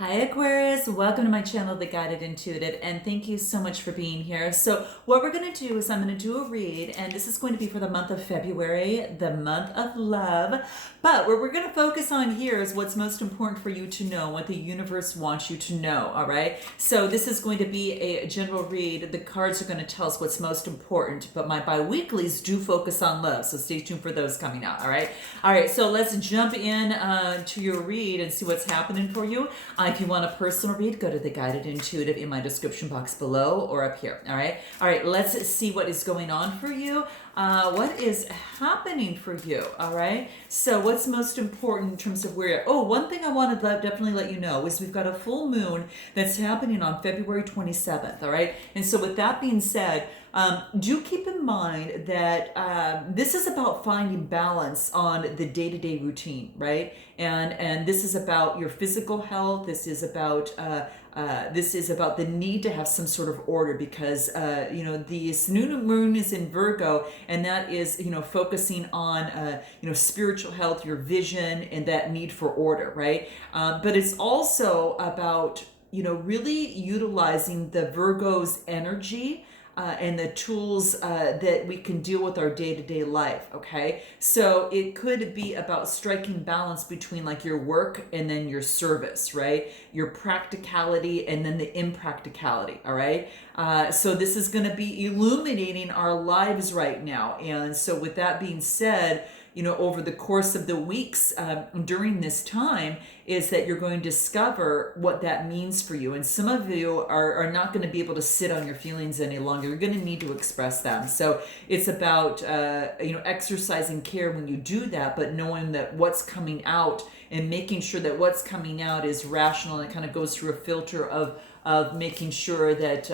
Hi Aquarius, welcome to my channel, The Guided Intuitive, and thank you so much for being here. So what we're going to do is I'm going to do a read, and this is going to be for the month of February, the month of love. But what we're going to focus on here is what's most important for you to know, what the universe wants you to know, all right? So this is going to be a general read. The cards are going to tell us what's most important, but my bi-weeklies do focus on love, so stay tuned for those coming out, all right? All right, so let's jump in to your read and see what's happening for you. If you want a personal read, go to the Guided Intuitive in my description box below or up here. All right. All right. Let's see what is going on for you. What is happening for you? All right. So what's most important in terms of where you're... Oh, one thing I want to definitely let you know is we've got a full moon that's happening on February 27th. All right. And so with that being said, do keep in mind that this is about finding balance on the day-to-day routine, right? And this is about your physical health. This is about the need to have some sort of order because the new moon is in Virgo, and that is focusing on spiritual health, your vision, and that need for order, right? But it's also about really utilizing the Virgo's energy and the tools that we can deal with our day-to-day life, okay? So it could be about striking balance between like your work and then your service, right? Your practicality and then the impracticality, all right? So this is going to be illuminating our lives right now. And so with that being said, over the course of the weeks during this time is that you're going to discover what that means for you. And some of you are not going to be able to sit on your feelings any longer. You're going to need to express them. So it's about, exercising care when you do that, but knowing that what's coming out and making sure that what's coming out is rational and it kind of goes through a filter of making sure that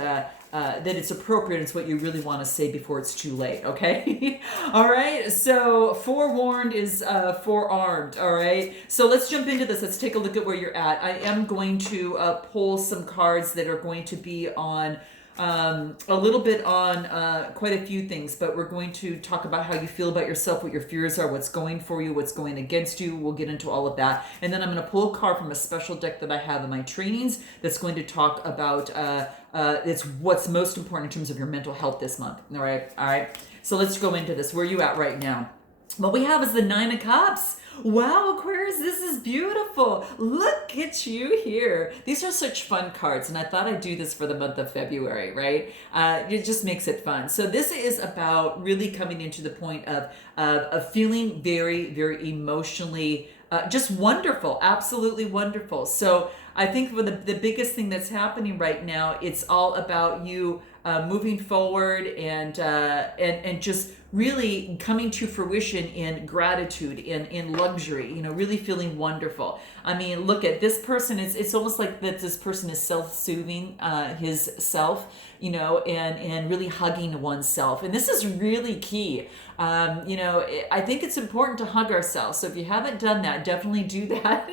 that it's appropriate. It's what you really want to say before it's too late, okay? All right, so forewarned is forearmed, all right? So let's jump into this. Let's take a look at where you're at. I am going to pull some cards that are going to be on a little bit on quite a few things, but we're going to talk about how you feel about yourself, what your fears are, what's going for you, what's going against you. We'll get into all of that. And then I'm going to pull a card from a special deck that I have in my trainings that's going to talk about it's what's most important in terms of your mental health this month. All right. So let's go into this. Where are you at right now? What we have is the Nine of Cups. Wow, Aquarius, this is beautiful. Look at you here. These are such fun cards, and I thought I'd do this for the month of February, right? It just makes it fun. So this is about really coming into the point of feeling very, very emotionally just wonderful, absolutely wonderful. So I think for the biggest thing that's happening right now, it's all about you moving forward and just really coming to fruition in gratitude, in luxury, really feeling wonderful. I mean, look at this person. It's almost like that this person is self-soothing his self, and really hugging oneself. And this is really key. I think it's important to hug ourselves. So if you haven't done that, definitely do that.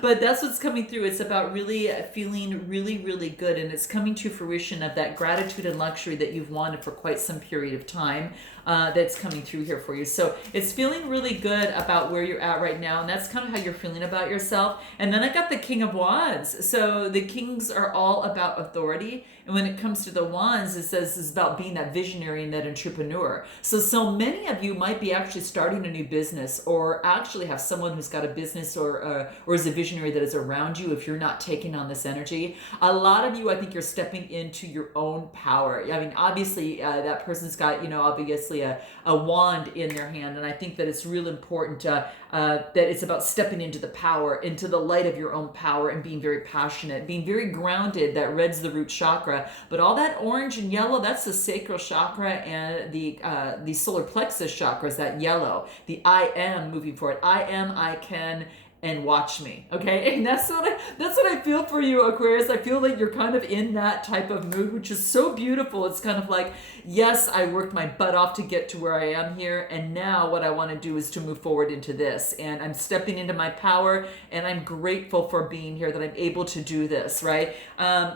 But that's what's coming through. It's about really feeling really, really good. And it's coming to fruition of that gratitude and luxury that you've wanted for quite some period of time that's coming through here for you. So it's feeling really good about where you're at right now. And that's kind of how you're feeling about yourself. And then I got the King of Wands. So the kings are all about authority. And when it comes to the wands, it says it's about being that visionary and that entrepreneur. So many of you might be actually starting a new business, or actually have someone who's got a business or is a visionary that is around you if you're not taking on this energy. A lot of you, I think you're stepping into your own power. I mean, obviously that person's got, obviously a wand in their hand. And I think that it's real important that it's about stepping into the power, into the light of your own power, and being very passionate, being very grounded. That red's the root chakra. But all that orange and yellow, that's the sacral chakra, and the solar plexus chakra is that yellow. The I am, moving forward. I am, I can, and watch me. Okay, and that's what I feel for you, Aquarius. I feel like you're kind of in that type of mood, which is so beautiful. It's kind of like, yes, I worked my butt off to get to where I am here, and now what I want to do is to move forward into this, and I'm stepping into my power, and I'm grateful for being here, that I'm able to do this, right?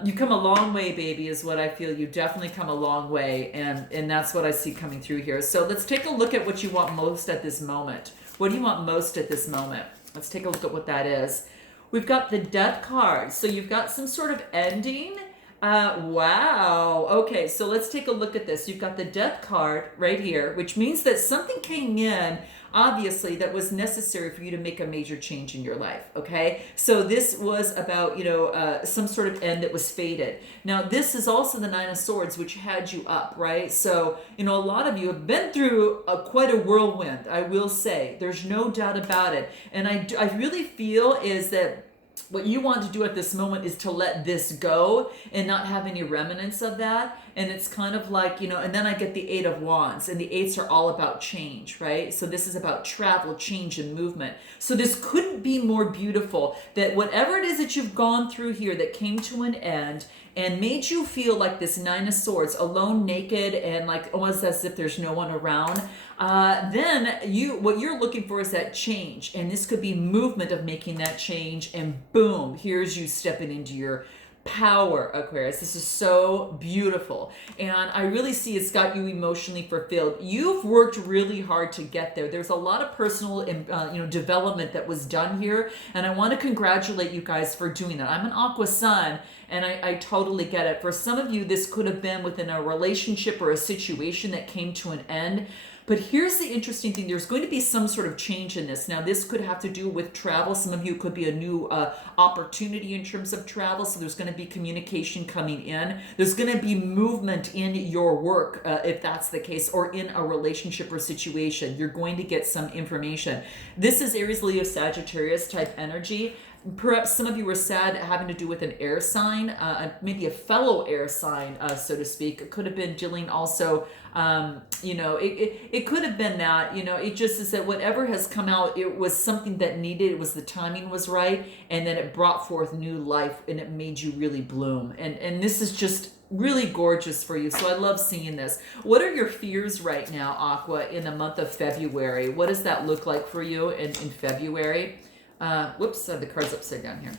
You come a long way, baby, is what I feel. You definitely come a long way, and that's what I see coming through here. So let's take a look at what you want most at this moment. What do you want most at this moment? Let's take a look at what that is. we've got the Death card. So you've got some sort of ending. Wow. Okay, so let's take a look at this. You've got the Death card right here, which means that something came in, obviously, that was necessary for you to make a major change in your life. Okay, so this was about, some sort of end that was fated. Now, this is also the Nine of Swords, which had you up, right? So, a lot of you have been through quite a whirlwind, I will say. There's no doubt about it. And I really feel is that what you want to do at this moment is to let this go and not have any remnants of that. And it's kind of like, and then I get the Eight of Wands, and the eights are all about change, right? So this is about travel, change, and movement. So this couldn't be more beautiful, that whatever it is that you've gone through here that came to an end and made you feel like this Nine of Swords, alone, naked, and like almost as if there's no one around, then what you're looking for is that change. And this could be movement of making that change, and boom, here's you stepping into your power, Aquarius. This is so beautiful, and I really see it's got you emotionally fulfilled. You've worked really hard to get there. There's a lot of personal development that was done here, and I want to congratulate you guys for doing that. I'm an Aqua Sun, and I totally get it. For some of you, this could have been within a relationship or a situation that came to an end. But here's the interesting thing. There's going to be some sort of change in this. Now, this could have to do with travel. Some of you could be a new opportunity in terms of travel. So there's going to be communication coming in. There's going to be movement in your work, if that's the case, or in a relationship or situation. You're going to get some information. This is Aries, Leo, Sagittarius type energy. Perhaps some of you were sad having to do with an air sign, maybe a fellow air sign, so to speak. It could have been dealing also, it could have been that, it just is that whatever has come out, it was something that needed, it was the timing was right, and then it brought forth new life, and it made you really bloom. And this is just really gorgeous for you. So I love seeing this. What are your fears right now, Aqua, in the month of February? What does that look like for you in February? Whoops, the card's upside down here.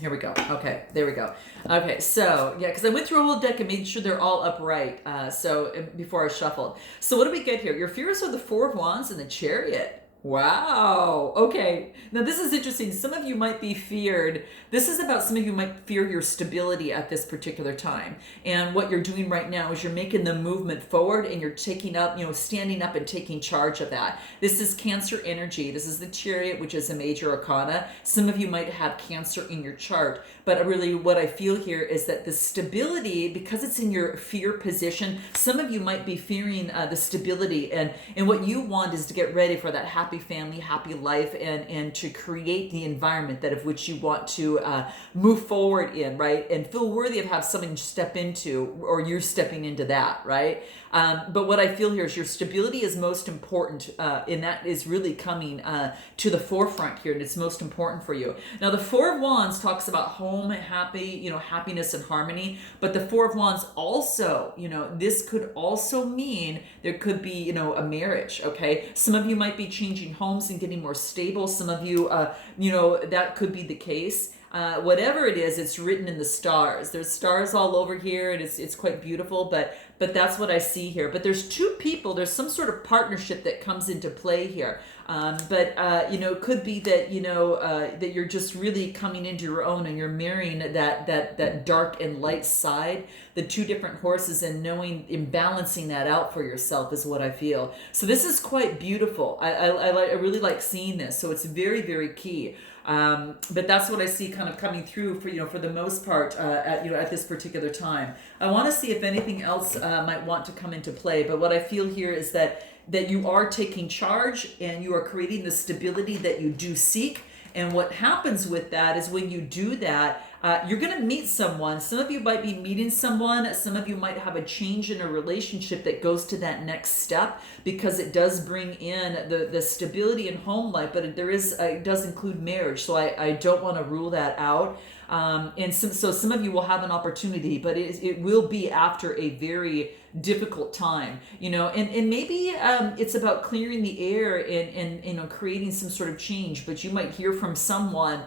Here we go. Okay, there we go. Okay, so, yeah, because I went through a whole deck and made sure they're all upright before I shuffled. So what do we get here? Your fears are the Four of Wands and the Chariot. Wow. Okay. Now this is interesting. Some of you might be feared. This is about some of you might fear your stability at this particular time. And what you're doing right now is you're making the movement forward, and you're taking up, standing up and taking charge of that. This is Cancer energy. This is the Chariot, which is a major arcana. Some of you might have Cancer in your chart, but really what I feel here is that the stability, because it's in your fear position, some of you might be fearing the stability, and what you want is to get ready for that happy family, happy life, and to create the environment that of which you want to move forward in, right? And feel worthy of have someone step into, or you're stepping into that, right? But what I feel here is your stability is most important, and that is really coming to the forefront here, and it's most important for you. Now, the Four of Wands talks about home, happiness and harmony, but the Four of Wands also, this could also mean there could be, a marriage, okay? Some of you might be changing homes and getting more stable. Some of you, that could be the case. Whatever it is, it's written in the stars. There's stars all over here, and it's quite beautiful, but that's what I see here. But there's two people, there's some sort of partnership that comes into play here. It could be that, that you're just really coming into your own, and you're marrying that dark and light side, the two different horses, and knowing and balancing that out for yourself is what I feel. So this is quite beautiful. I really like seeing this. So it's very, very key. But that's what I see kind of coming through for the most part at this particular time. I want to see if anything else might want to come into play, but what I feel here is that you are taking charge, and you are creating the stability that you do seek. And what happens with that is when you do that, you're going to meet someone. Some of you might be meeting someone. Some of you might have a change in a relationship that goes to that next step, because it does bring in the stability in home life, but it does include marriage. So I don't want to rule that out. So some of you will have an opportunity, but it will be after a very difficult time, and maybe it's about clearing the air and creating some sort of change. But you might hear from someone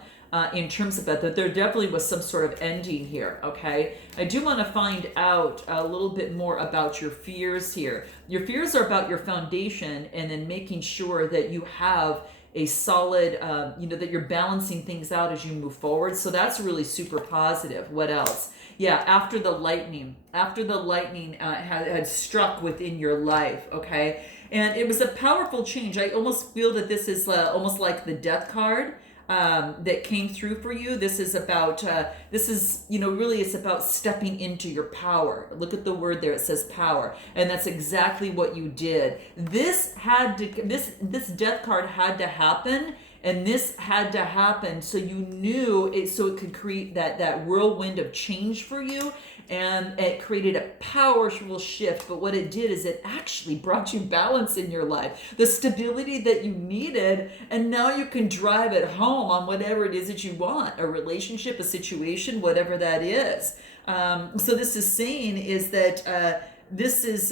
in terms of that there definitely was some sort of ending here. Okay, I do want to find out a little bit more about your fears here. Your fears are about your foundation, and then making sure that you have a solid, that you're balancing things out as you move forward. So that's really super positive. What else? Yeah, after the lightning had struck within your life, okay? And it was a powerful change. I almost feel that this is almost like the death card that came through for you. This is about, really it's about stepping into your power. Look at the word there, it says power. And that's exactly what you did. This death card had to happen. And this had to happen so you knew it, so it could create that whirlwind of change for you, and it created a powerful shift. But what it did is it actually brought you balance in your life, the stability that you needed, and now you can drive it home on whatever it is that you want, a relationship, a situation, whatever that is. So this is saying is that this is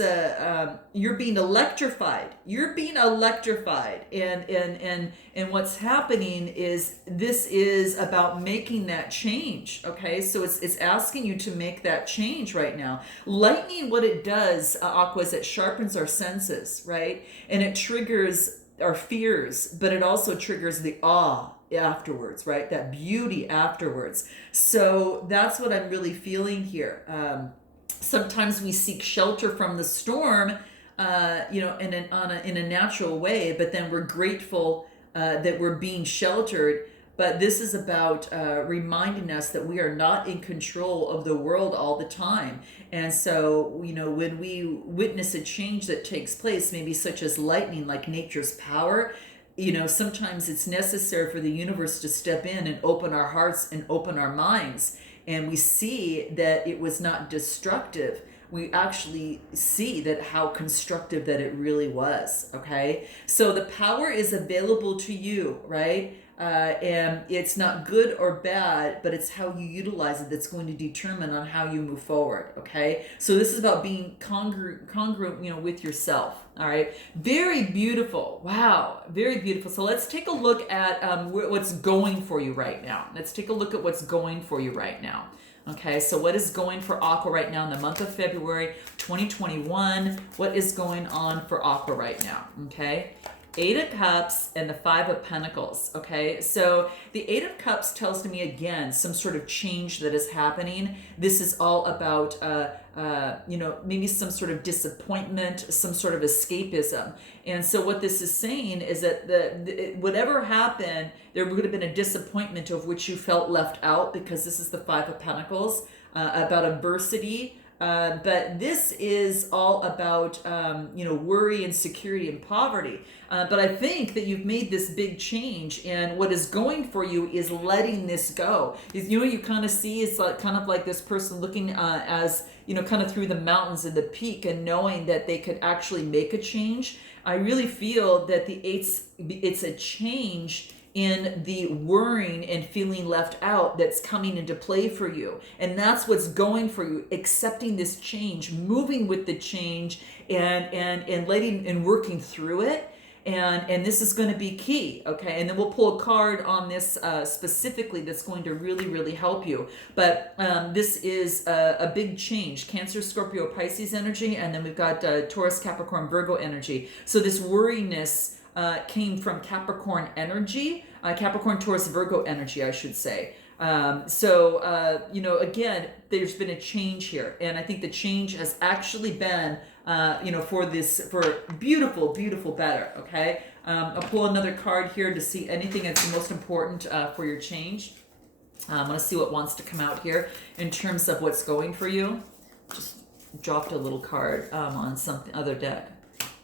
you're being electrified. You're being electrified, and what's happening is this is about making that change. Okay, so it's asking you to make that change right now. Lightning, what it does, Aqua, is it sharpens our senses, right, and it triggers our fears, but it also triggers the awe afterwards, right? That beauty afterwards. So that's what I'm really feeling here. Sometimes we seek shelter from the storm, in a natural way, but then we're grateful that we're being sheltered. But this is about reminding us that we are not in control of the world all the time. And so, when we witness a change that takes place, maybe such as lightning, like nature's power, sometimes it's necessary for the universe to step in and open our hearts and open our minds. And we see that it was not destructive. We actually see that how constructive that it really was. Okay, so the power is available to you, right? And it's not good or bad, but it's how you utilize it that's going to determine on how you move forward. Okay, so this is about being congruent, with yourself. All right, very beautiful. Wow, very beautiful. So let's take a look at what's going for you right now. Let's take a look at what's going for you right now. Okay, so what is going for Aqua right now in the month of February 2021? What is going on for Aqua right now? Okay. 8 of Cups and the 5 of Pentacles. Okay, so the 8 of Cups tells me again some sort of change that is happening. This is all about maybe some sort of disappointment, some sort of escapism. And so what this is saying is that whatever happened, there would have been a disappointment of which you felt left out, because this is the 5 of Pentacles, about adversity. But this is all about, worry, insecurity, and poverty. But I think that you've made this big change, and what is going for you is letting this go. You kind of see it's kind of like this person looking as, kind of through the mountains and the peak, and knowing that they could actually make a change. I really feel that it's a change in the worrying and feeling left out that's coming into play for you. And that's what's going for you, accepting this change, moving with the change, and letting and working through it. And this is going to be key. Okay, and then we'll pull a card on this specifically that's going to really, really help you. But this is a big change. Cancer, Scorpio, Pisces energy, and then we've got Taurus, Capricorn, Virgo energy. So this worriness came from Capricorn energy, Capricorn, Taurus, Virgo energy, I should say. Again, there's been a change here, and I think the change has actually been, for beautiful, beautiful better. Okay, I'll pull another card here to see anything that's the most important for your change. I want to see what wants to come out here in terms of what's going for you. Just dropped a little card on some other deck.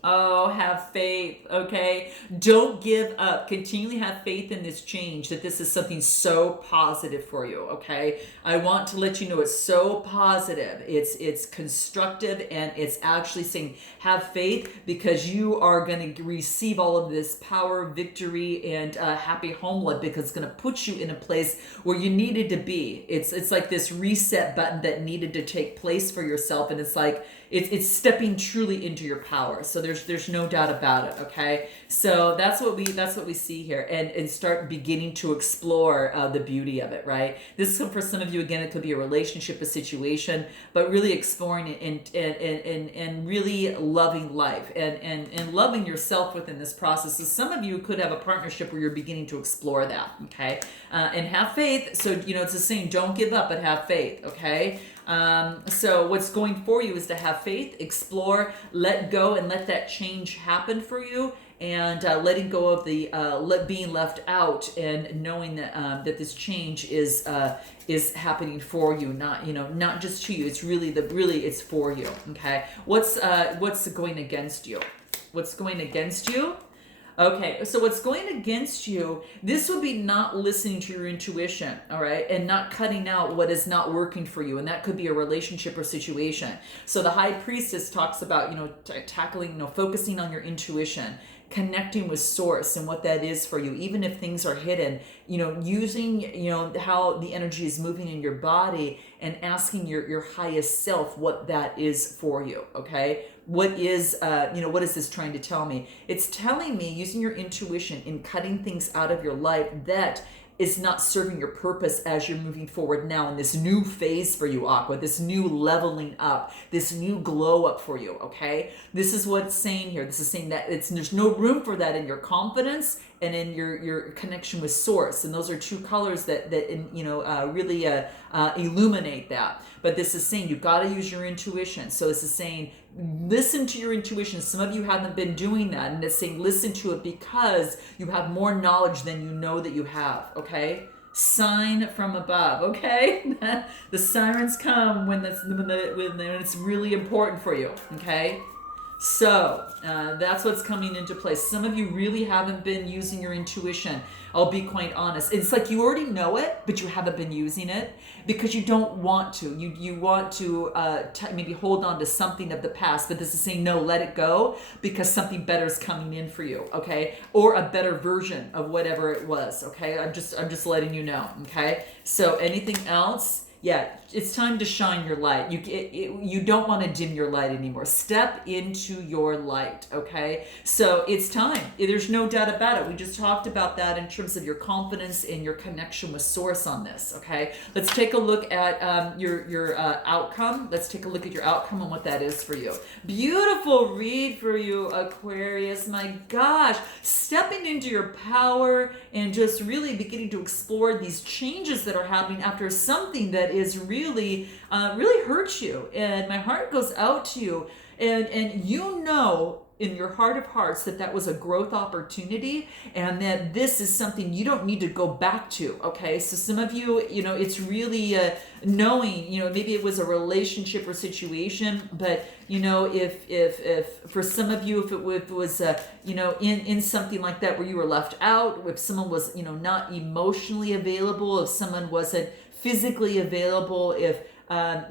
Oh, have faith, okay? Don't give up. Continually have faith in this change, that this is something so positive for you, okay? I want to let you know it's so positive. It's constructive, and it's actually saying have faith, because you are going to receive all of this power, victory, and happy home life, because it's going to put you in a place where you needed to be. It's like this reset button that needed to take place for yourself, and it's like it's stepping truly into your power. So there's no doubt about it. Okay, so that's what we see here, and start beginning to explore the beauty of it. Right. This is for some of you, again, it could be a relationship, a situation, but really exploring it and really loving life and loving yourself within this process. So some of you could have a partnership where you're beginning to explore that. Okay, and have faith. So it's the same. Don't give up, but have faith. Okay. So what's going for you is to have faith, explore, let go, and let that change happen for you, and letting go of the being left out, and knowing that that this change is happening for you, not just to you. It's really it's for you. Okay, what's going against you? What's going against you? Okay, so what's going against you, this would be not listening to your intuition, all right, and not cutting out what is not working for you, and that could be a relationship or situation. So the High Priestess talks about, tackling, focusing on your intuition, connecting with source and what that is for you, even if things are hidden, using, how the energy is moving in your body, and asking your highest self what that is for you. Okay, what is this trying to tell me? It's telling me, using your intuition in cutting things out of your life that is not serving your purpose as you're moving forward now in this new phase for you, Aqua, this new leveling up, this new glow up for you. Okay, this is what it's saying here. This is saying that there's no room for that in your confidence and in your connection with source, and those are two colors that really illuminate that. But this is saying you've got to use your intuition. So this is saying listen to your intuition. Some of you haven't been doing that, and it's saying listen to it because you have more knowledge than you know that you have. Okay, sign from above. Okay, the sirens come when it's really important for you. Okay. So that's what's coming into place. Some of you really haven't been using your intuition. I'll be quite honest. It's like you already know it, but you haven't been using it because you don't want to. You want to maybe hold on to something of the past, but this is saying no, let it go, because something better is coming in for you. Okay, or a better version of whatever it was. Okay, I'm just letting you know. Okay, so anything else? Yeah, it's time to shine your light. You don't want to dim your light anymore. Step into your light, okay? So it's time. There's no doubt about it. We just talked about that in terms of your confidence and your connection with source on this, okay? Let's take a look at your outcome. Let's take a look at your outcome and what that is for you. Beautiful read for you, Aquarius. My gosh, stepping into your power and just really beginning to explore these changes that are happening after something that is really hurts you, and my heart goes out to you, and in your heart of hearts that was a growth opportunity, and that this is something you don't need to go back to. Okay, so some of you, it's really knowing, maybe it was a relationship or situation, but if for some of you, if it was in something like that where you were left out, if someone was not emotionally available, if someone wasn't physically available, if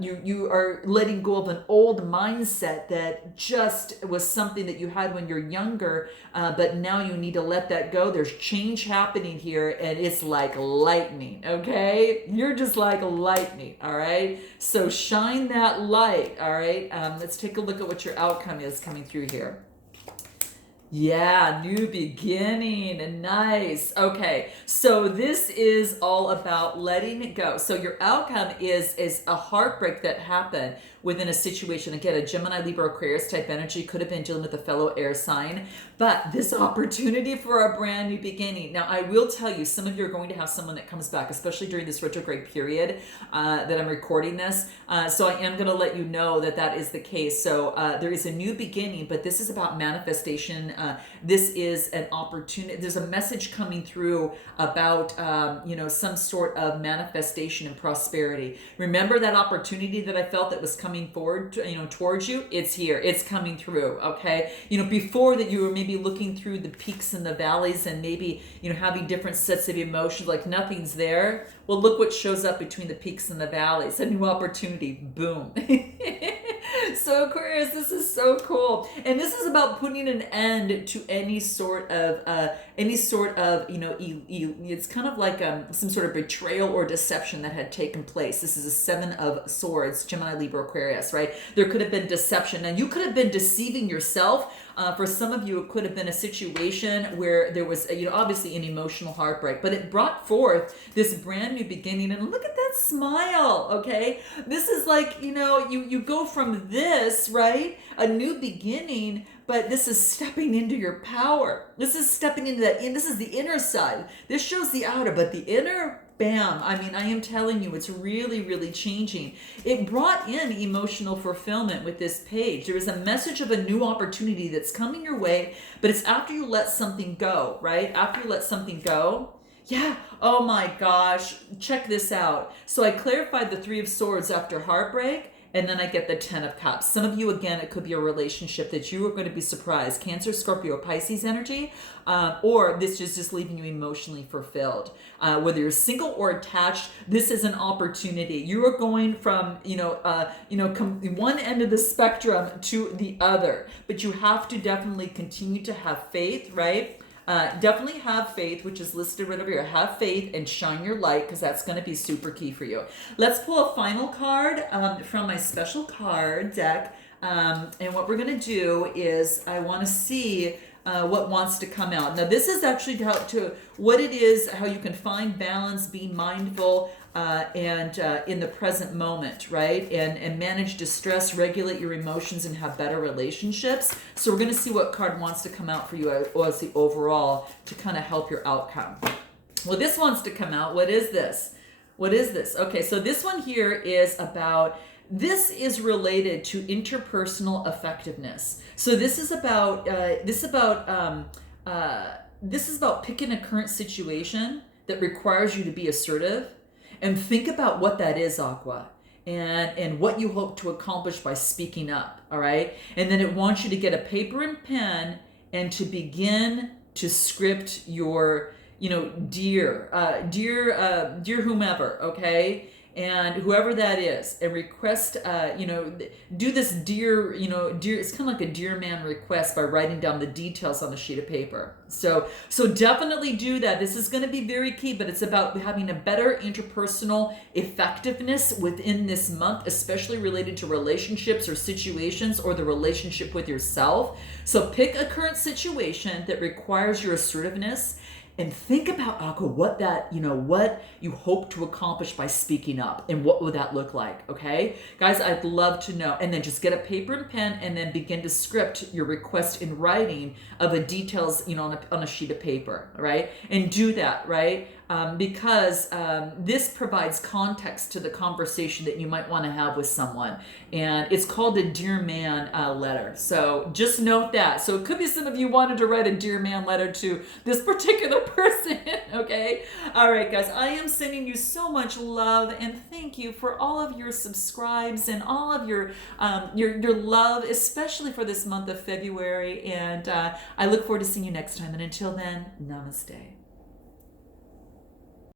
you are letting go of an old mindset that just was something that you had when you're younger, but now you need to let that go. There's change happening here, and it's like lightning, okay? You're just like lightning, all right? So shine that light, all right? Let's take a look at what your outcome is coming through here. Yeah, new beginning. Nice. Okay, so this is all about letting it go. So your outcome is a heartbreak that happened within a situation. Again, a Gemini, Libra, Aquarius type energy, could have been dealing with a fellow air sign, but this opportunity for a brand new beginning. Now, I will tell you, some of you are going to have someone that comes back, especially during this retrograde period that I'm recording this. So I am going to let you know that is the case. So there is a new beginning, but this is about manifestation. This is an opportunity. There's a message coming through about, some sort of manifestation and prosperity. Remember that opportunity that I felt that was coming forward, towards you? It's here. It's coming through. Okay. Before that, you were maybe looking through the peaks and the valleys, and maybe, having different sets of emotions, like nothing's there. Well, look what shows up between the peaks and the valleys. A new opportunity. Boom. So Aquarius, this is so cool. And this is about putting an end to any sort of, it's kind of like some sort of betrayal or deception that had taken place. This is a 7 of Swords, Gemini, Libra, Aquarius, right? There could have been deception, and you could have been deceiving yourself For some of you, it could have been a situation where there was, obviously an emotional heartbreak, but it brought forth this brand new beginning. And look at that smile, okay? This is like, you go from this, right? A new beginning, but this is stepping into your power. This is stepping into that. This is the inner side. This shows the outer, but the inner, bam. I mean, I am telling you, it's really, really changing. It brought in emotional fulfillment with this page. There is a message of a new opportunity that's coming your way, but it's after you let something go, right? After you let something go. Yeah. Oh my gosh. Check this out. So I clarified the Three of Swords after heartbreak. And then I get the Ten of Cups. Some of you, again, it could be a relationship that you are going to be surprised. Cancer, Scorpio, Pisces energy, or this is just leaving you emotionally fulfilled. Whether you're single or attached, this is an opportunity. You are going from, one end of the spectrum to the other. But you have to definitely continue to have faith, right? Definitely have faith, which is listed right over here. Have faith and shine your light, because that's going to be super key for you. Let's pull a final card from my special card deck. And what we're going to do is I want to see what wants to come out. Now, this is actually what it is, how you can find balance, be mindful, and in the present moment, right? And manage distress, regulate your emotions, and have better relationships. So we're going to see what card wants to come out for you as the overall to kind of help your outcome. Well, this wants to come out. What is this? What is this? Okay, so this one here is about, this is related to interpersonal effectiveness. So this is about picking a current situation that requires you to be assertive, and think about what that is, Aqua, and what you hope to accomplish by speaking up. All right, and then it wants you to get a paper and pen and to begin to script your, dear whomever, okay. And whoever that is, and request, do this dear, it's kind of like a dear man request by writing down the details on a sheet of paper. So definitely do that. This is going to be very key, but it's about having a better interpersonal effectiveness within this month, especially related to relationships or situations, or the relationship with yourself. So pick a current situation that requires your assertiveness, and think about, Aqua, what you hope to accomplish by speaking up, and what would that look like, okay? Guys, I'd love to know. And then just get a paper and pen, and then begin to script your request in writing of the details, on a sheet of paper, right? And do that, right? Because this provides context to the conversation that you might want to have with someone. And it's called the Dear Man letter. So just note that. So it could be some of you wanted to write a Dear Man letter to this particular person, okay? All right, guys, I am sending you so much love, and thank you for all of your subscribes and all of your love, especially for this month of February. And I look forward to seeing you next time. And until then, namaste.